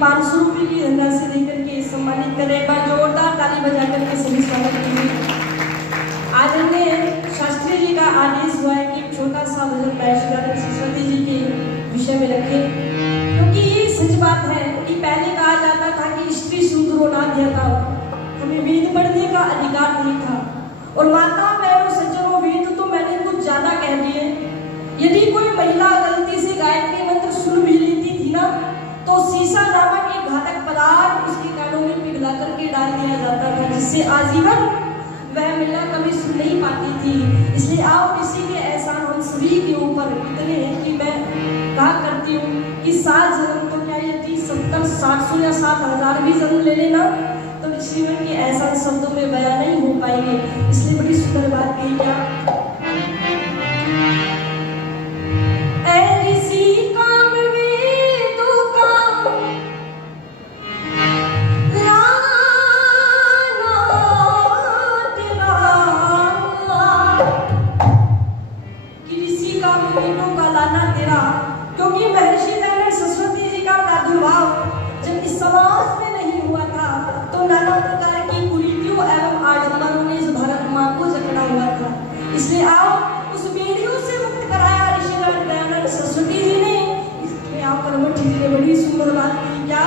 500 रुपये की धनराशि देकर के सम्मानित कर रहे हैं। एक जोरदार ताली बजा करके सभी स्वागत कीजिए। आज हमने शास्त्री जी का आदेश हुआ है कि छोटा सा भजन महर्षि सरस्वती जी के विषय में रखें, क्योंकि ये सच बात है कि पहले कहा जाता था कि स्त्री शूद्रो नाध्यता, हमें वेद पढ़ने का अधिकार नहीं था। और माता बहनों सज्जनों, वेद तो मैंने कुछ ज्यादा कह दिए। यदि कोई महिला गलती से गायत्री मंत्र सुन भी लेती थी ना, तो शीशा नामक एक घातक पदार्थ उसके कानों में पिघला करके डाल दिया जाता था, जिससे आजीवन वह महिला कभी सुन नहीं पाती थी। इसलिए आओ किसी के एहसान हम सभी के ऊपर इतने हैं कि मैं कहा करती हूँ कि 7 जन्म तो क्या यदि 70, 700 या 7000 भी जन्म ले लेना तो ईश्वर के एहसान शब्दों में बयान नहीं हो पाएंगे। इसलिए बड़ी सुंदर बात कही क्या क्योंकि महर्षि दयानंद सरस्वती जी का प्रादुर्भाव जब इस समाज में नहीं हुआ था तो नाना प्रकार की कुरीतियों एवं आडंबरों ने इस भारत माँ को जकड़ा हुआ था। इसलिए आओ उस बेड़ियों से मुक्त कराया ऋषि दयानंद सरस्वती जी ने। इसलिए आओ कर्मठ जी ने बड़ी सुंदर बात की क्या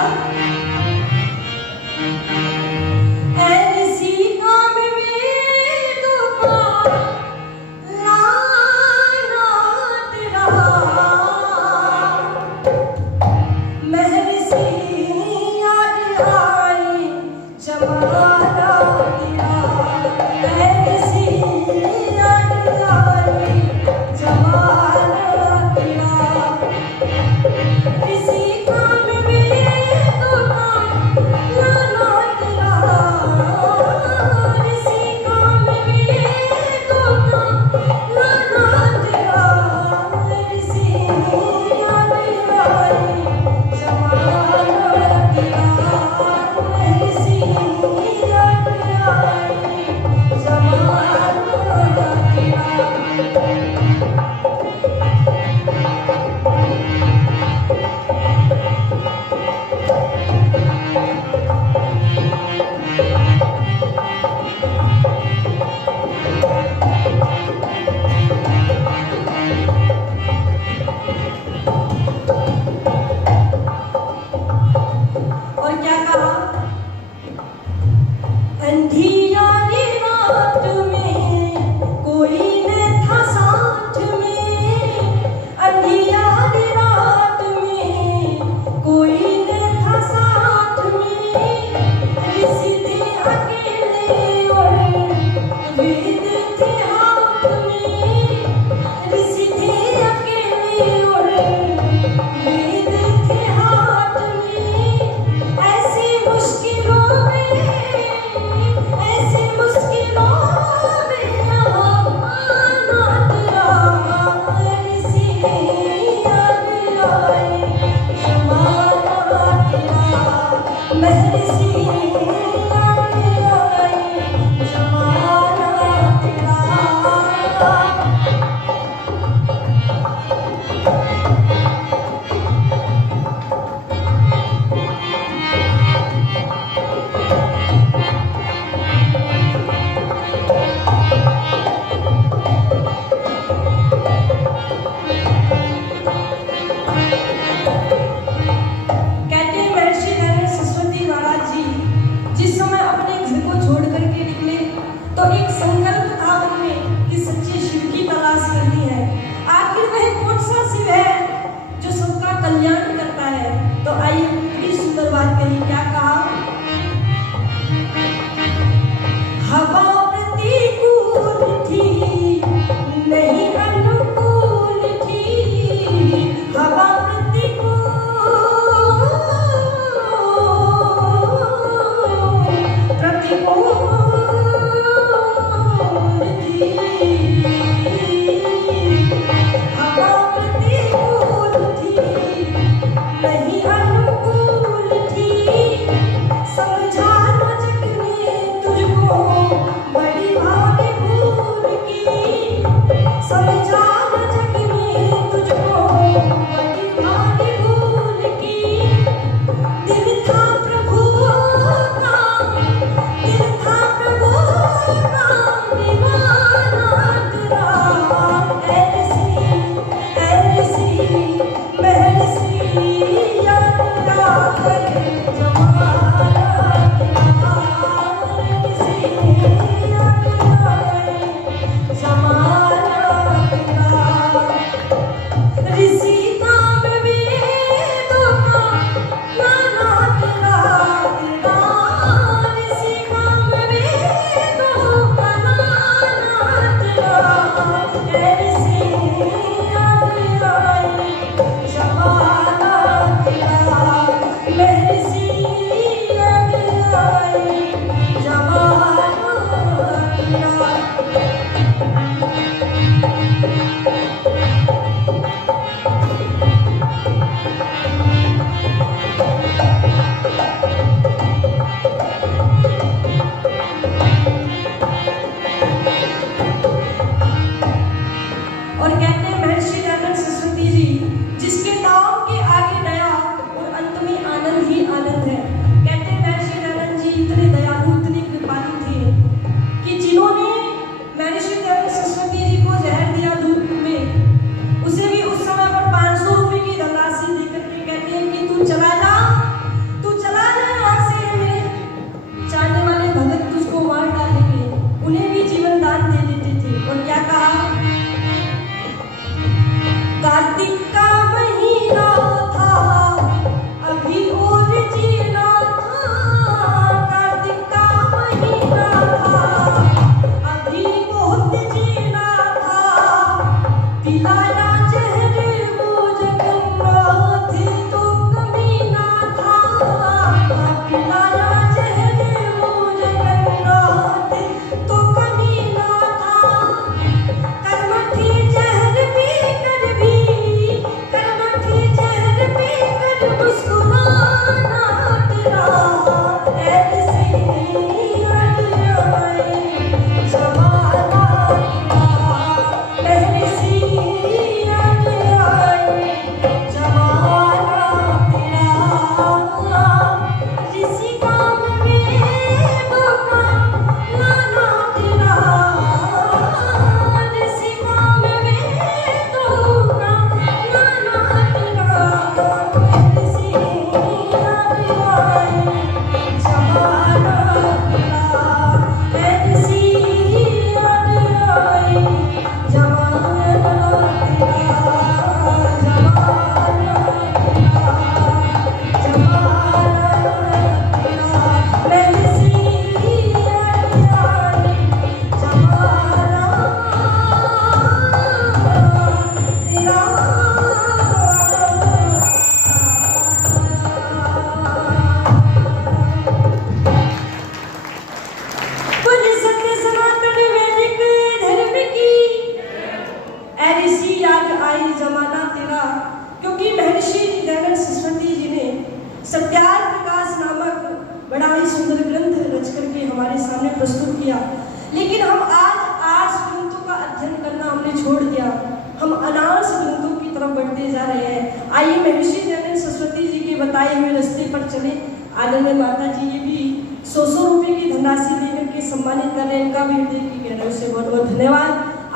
महर्षि दयानंद सरस्वती जी के बताए हुए रास्ते पर चले। आदरणीय माता जी ये भी 100 रुपए की धनराशि देकर के सम्मानित कर रहे हैं। इनका भी हृदय की गहराई से बहुत बहुत धन्यवाद।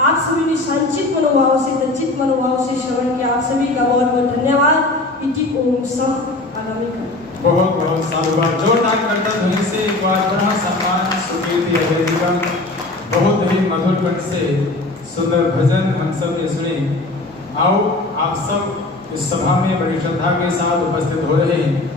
आप सभी ने शांचित मनोभाव से, तचित मनोभाव से श्रवण किया। आप सभी का बहुत बहुत धन्यवाद। इति ओम सम आगामी का बहुत बहुत साधुवाद। जोरदार करता ध्वनि से एक बार पुनः सम्मान सुकीर्ति अवैधी का। बहुत ही मधुर कंठ से सुंदर भजन हम सब ने सुने। आओ आप सब इस सभा में बड़ी श्रद्धा के साथ उपस्थित हो रहे हैं।